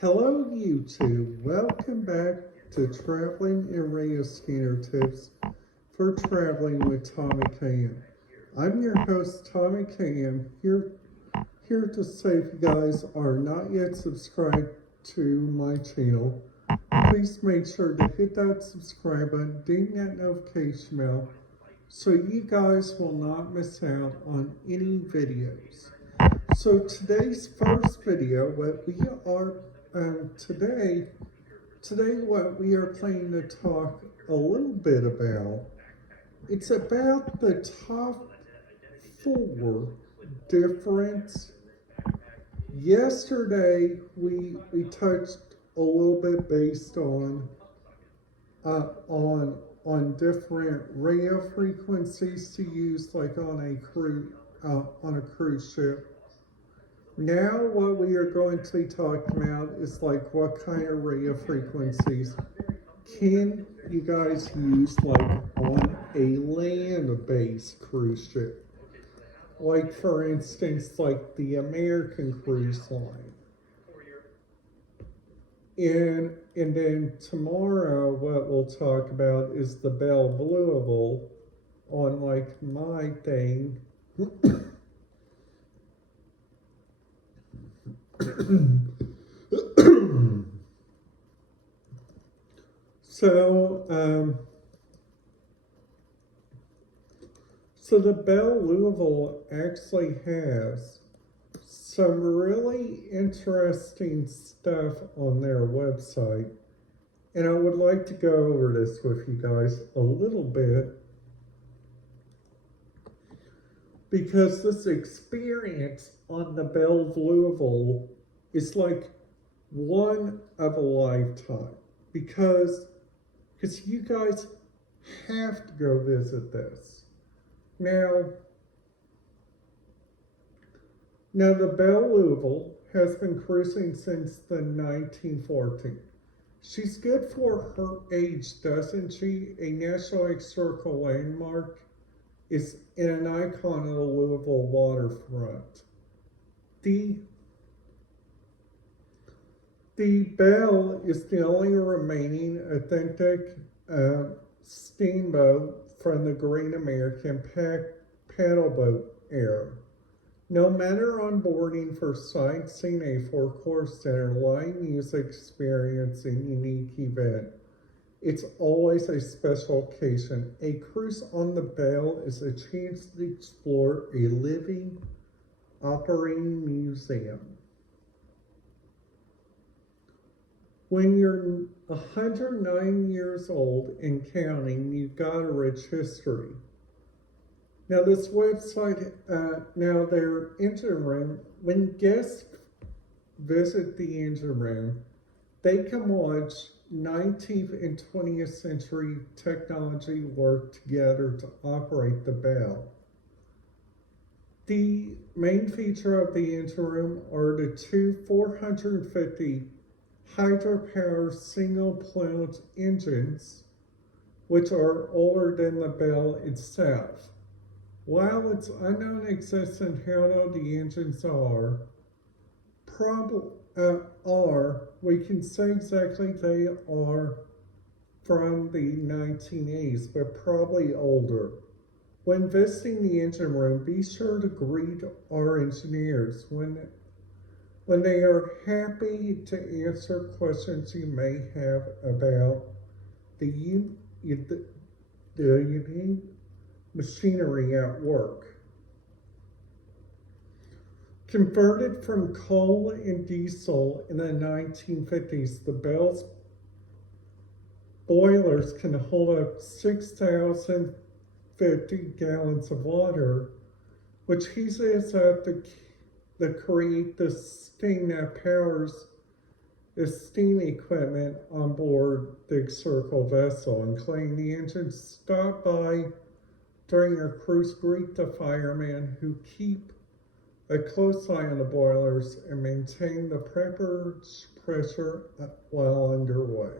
Hello YouTube, welcome back to Traveling and Radio Scanner Tips for Traveling with Tommy KM. I'm your host Tommy KM, here to say if you guys are not yet subscribed to my channel, please make sure to hit that subscribe button, ding that notification bell, so you guys will not miss out on any videos. So today's first video, today what we are planning to talk a little bit about, it's about the top 4 different. Yesterday we touched a little bit based on different radio frequencies to use, like on a cruise ship. Now what we are going to be talking about is like what kind of radio frequencies can you guys use like on a land-based cruise ship. Like for instance, like the American Cruise Line. And then tomorrow what we'll talk about is the Belle Louisville on like my thing. So the Belle Louisville actually has some really interesting stuff on their website, and I would like to go over this with you guys a little bit, because this experience on the Belle Louisville is like one of a lifetime, because you guys have to go visit this. Now the Belle Louisville has been cruising since the 1914. She's good for her age, doesn't she? A National Historical Landmark, is an icon of the Louisville waterfront. The Belle is the only remaining authentic steamboat from the Great American paddleboat era. No matter on boarding for sightseeing, a four-course dinner, live music experience, and unique event, it's always a special occasion. A cruise on the Belle is a chance to explore a living, operating museum. When you're 109 years old and counting, you've got a rich history. Now this website, now their engine room, when guests visit the engine room, they can watch 19th and 20th century technology work together to operate the Belle. The main feature of the engine room are the two 450 hydropower single-plunge engines, which are older than the Belle itself. While it's unknown exactly how old the engines are, we can say exactly they are from the 1980s, but probably older. When visiting the engine room, be sure to greet our engineers when they are happy to answer questions you may have about the unique machinery at work. Converted from coal and diesel in the 1950s, the Belle's boilers can hold up 6,050 gallons of water, which heats up to create the steam that powers the steam equipment on board the Circle vessel, including the engines. Stop by during your cruise, greet the firemen who keep a close eye on the boilers and maintain the pressure while underway.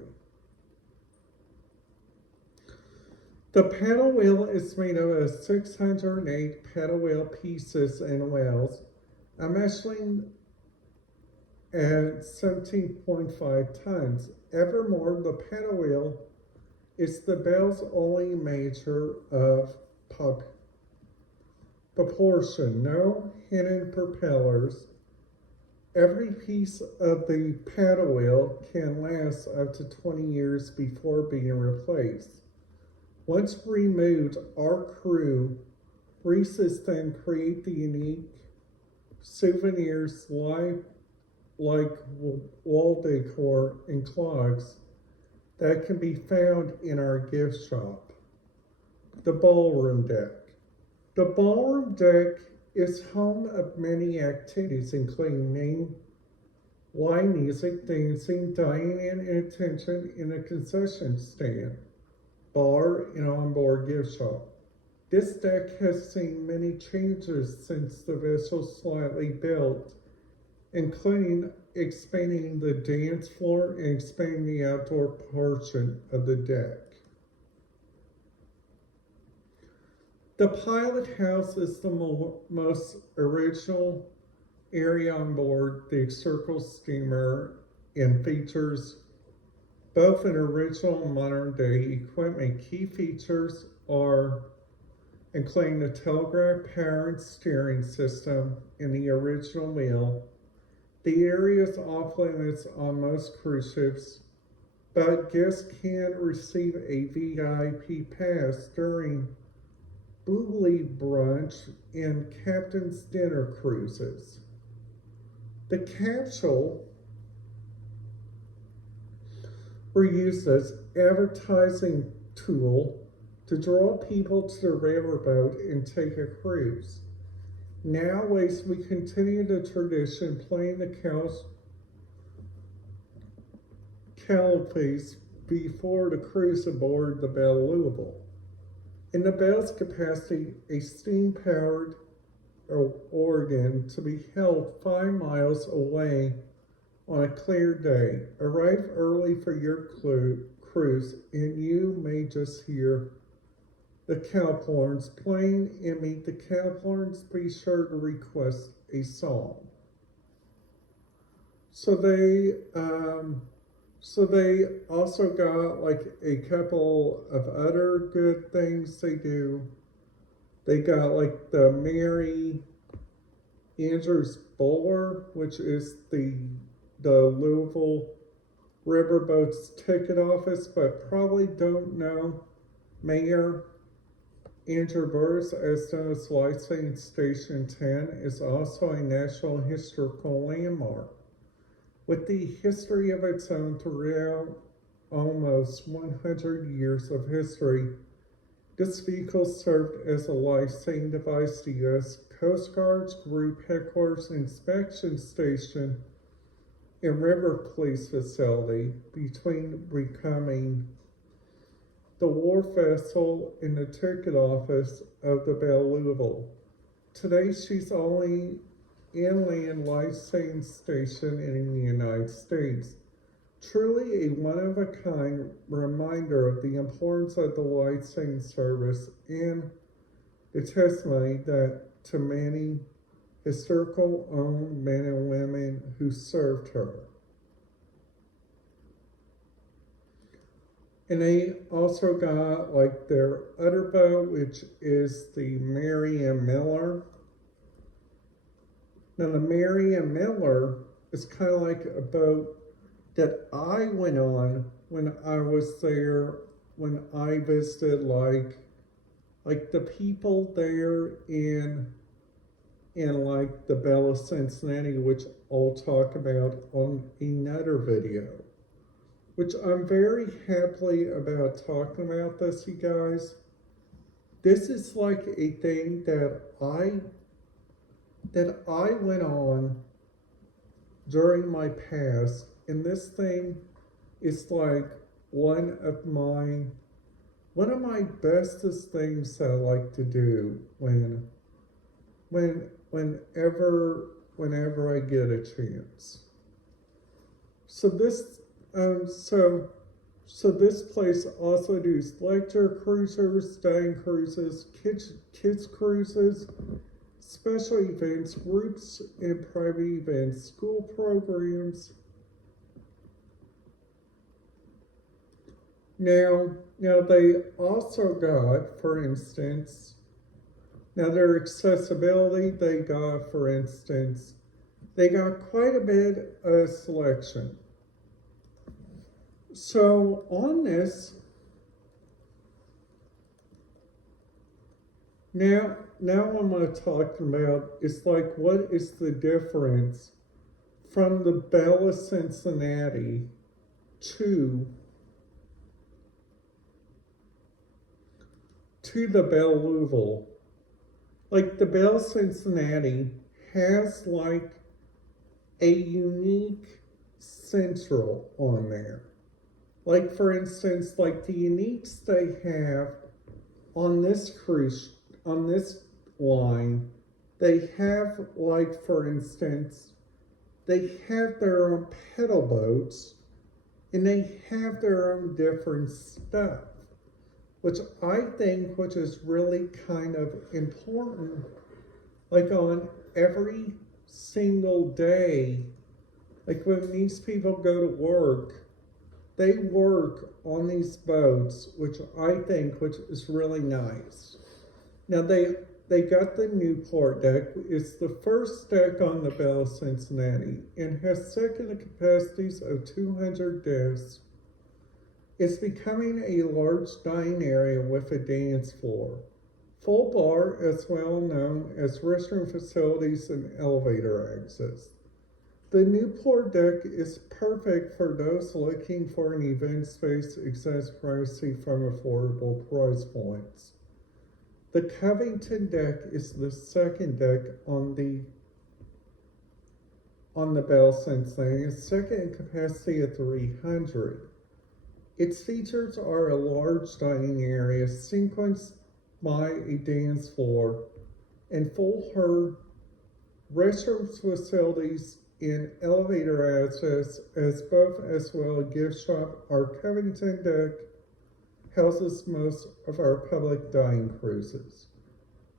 The paddle wheel is made of 608 paddle wheel pieces and wheels, a at 17.5 tons. Evermore, the paddle wheel is the Belle's only measure of proportion. No hidden propellers. Every piece of the paddle wheel can last up to 20 years before being replaced. Once removed, our crew then create the unique souvenirs like wall decor and clocks that can be found in our gift shop. The ballroom deck. The ballroom deck is home of many activities, including live music, dancing, dining, and attention in a concession stand, bar, and onboard gift shop. This deck has seen many changes since the vessel slightly built, including expanding the dance floor and expanding the outdoor portion of the deck. The pilot house is the most original area on board the Circle steamer and features both an original and modern day equipment. Key features are including the telegraph powered steering system and the original wheel. The area is off limits on most cruise ships, but guests can receive a VIP pass during Booleaf brunch and captain's dinner cruises. The capsule were used as advertising tool to draw people to the riverboat and take a cruise. Nowadays, we continue the tradition playing the cowlface before the cruise aboard the Belle Louisville. In the Belle's capacity, a steam-powered organ to be held 5 miles away on a clear day. Arrive early for your cruise, and you may just hear the cowhorns playing and meet the cowhorns. Be sure to request a song. So they also got like a couple of other good things they do. They got like the Mary Andrews Bowler, which is the Louisville Riverboat's ticket office, but probably don't know Mayor Andrew Burris, as known as Lightning Station 10, is also a National Historical Landmark. With the history of its own throughout almost 100 years of history, this vehicle served as a life-saving device to U.S. Coast Guard's Group Headquarters Inspection Station and River Police Facility between becoming the wharf vessel and the ticket office of the Belle Louisville. Today, she's only inland life-saving station in the United States. Truly a one-of-a-kind reminder of the importance of the life-saving service and the testimony that to many historical-owned men and women who served her. And they also got like their other boat, which is the Mary M. Miller. Now, the Mary M. Miller is kind of like a boat that I went on when I was there, when I visited like the people there in like the Belle of Cincinnati, which I'll talk about on another video. Which I'm very happy about talking about this, you guys. This is like a thing that I went on during my past, and this thing is like one of my bestest things that I like to do whenever I get a chance. So this place also does lecture cruisers, dining cruises, kids cruises, special events, groups and private events, school programs. Now they also got, for instance, now their accessibility, they got, for instance, they got quite a bit of selection. So on this, now I'm going to talk about is like what is the difference from the Belle of Cincinnati to the Belle Louisville. Like the Belle Cincinnati has like a unique central on there. Like for instance, like the uniques they have on this cruise, on this line, they have like for instance, they have their own pedal boats and they have their own different stuff, which I think which is really kind of important, like on every single day, like when these people go to work, they work on these boats, which I think which is really nice. Now they got the Newport deck. It's the first deck on the Belle Cincinnati and has second capacities of 200 desks. It's becoming a large dining area with a dance floor, full bar as well known as restroom facilities and elevator access. The Newport deck is perfect for those looking for an event space access privacy from affordable price points. The Covington deck is the second deck on the Belle Cincinnati, second capacity of 300. Its features are a large dining area sequenced by a dance floor and full restroom facilities in elevator access as well a gift shop. Our Covington deck houses most of our public dining cruises.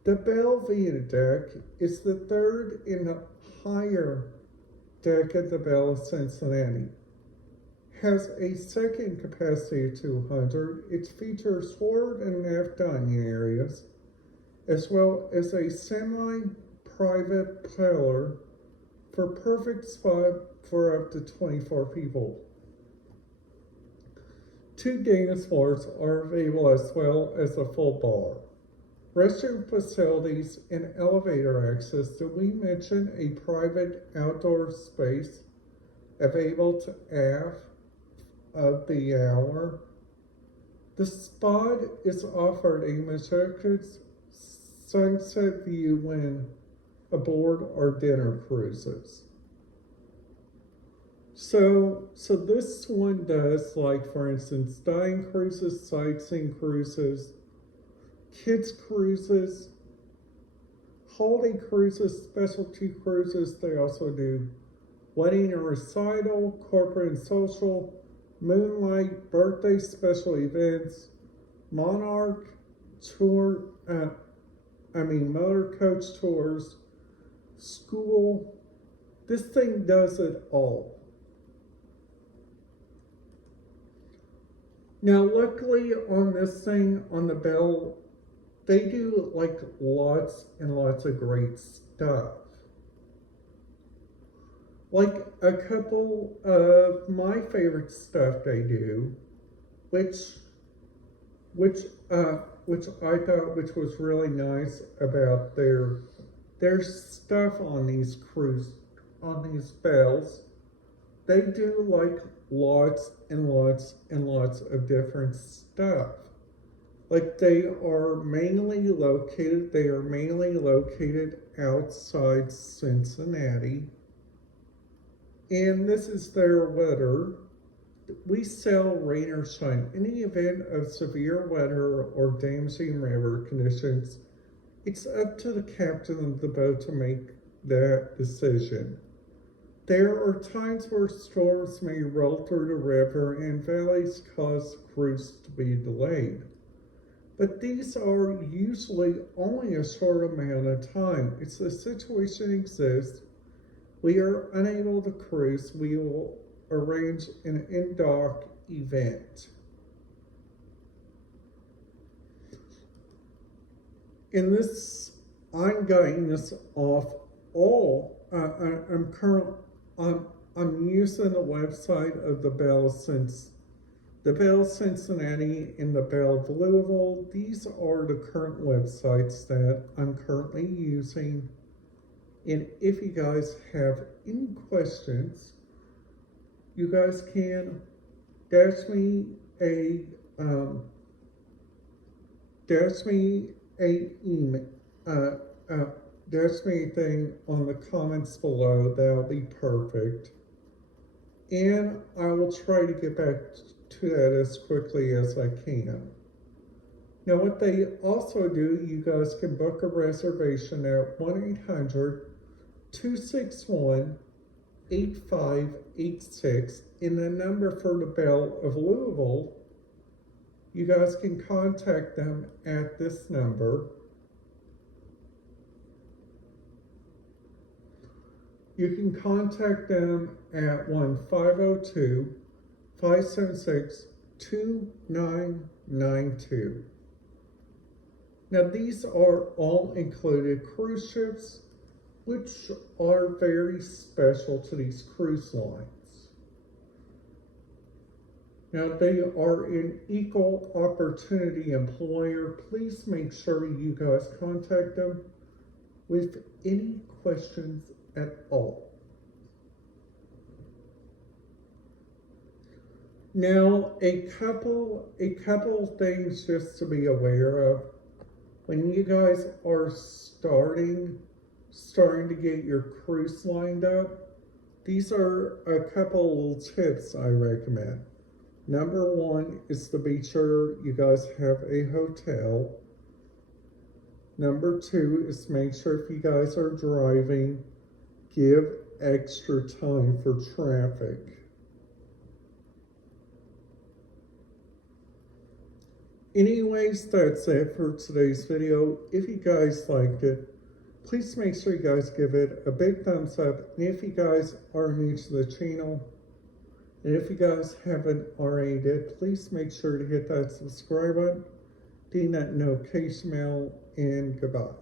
The Belle Vita deck is the third and higher deck at the Belle Cincinnati. Has a second capacity of 200. It features forward and aft dining areas, as well as a semi-private parlor for perfect spot for up to 24 people. 2 dance floors are available as well as a full bar. Restroom facilities and elevator access. Did we mention a private outdoor space available to aft of the hour? The spot is offered a majestic sunset view when aboard our dinner cruises. So this one does, like for instance, dining cruises, sightseeing cruises, kids cruises, holiday cruises, specialty cruises. They also do wedding and recital, corporate and social, moonlight, birthday special events, monarch tour, motor coach tours, school. This thing does it all. Now, luckily on this thing, on the Belle, they do like lots and lots of great stuff. Like a couple of my favorite stuff they do, which I thought which was really nice about their stuff on these Belles. They do like lots and lots and lots of different stuff. Like they are mainly located outside Cincinnati. And this is their weather. We sell rain or shine. In the event of severe weather or damaging river conditions, it's up to the captain of the boat to make that decision. There are times where storms may roll through the river and valleys cause cruise to be delayed. But these are usually only a short amount of time. If the situation exists, we are unable to cruise, we will arrange an in-dock event. In this, I'm getting this off all. I'm using the website of the Belle Cincinnati and the Belle of Louisville. These are the current websites that I'm currently using. And if you guys have any questions, you guys can dash me a email, dash me a thing on the comments below. That'll be perfect. And I will try to get back to that as quickly as I can. Now, what they also do, you guys can book a reservation at 1-800-261-8586. And the number for the Belle of Louisville, you guys can contact them at this number. You can contact them at 1-502-576-2992. Now, these are all included cruise ships, which are very special to these cruise lines. Now, they are an equal opportunity employer. Please make sure you guys contact them with any questions at all. Now, a couple things just to be aware of. When you guys are starting to get your cruise lined up, these are a couple of tips I recommend. Number one is to be sure you guys have a hotel. Number two is make sure if you guys are driving, give extra time for traffic. Anyways, that's it for today's video. If you guys liked it, please make sure you guys give it a big thumbs up. And if you guys are new to the channel, and if you guys haven't already did, please make sure to hit that subscribe button, ding that notification bell, and goodbye.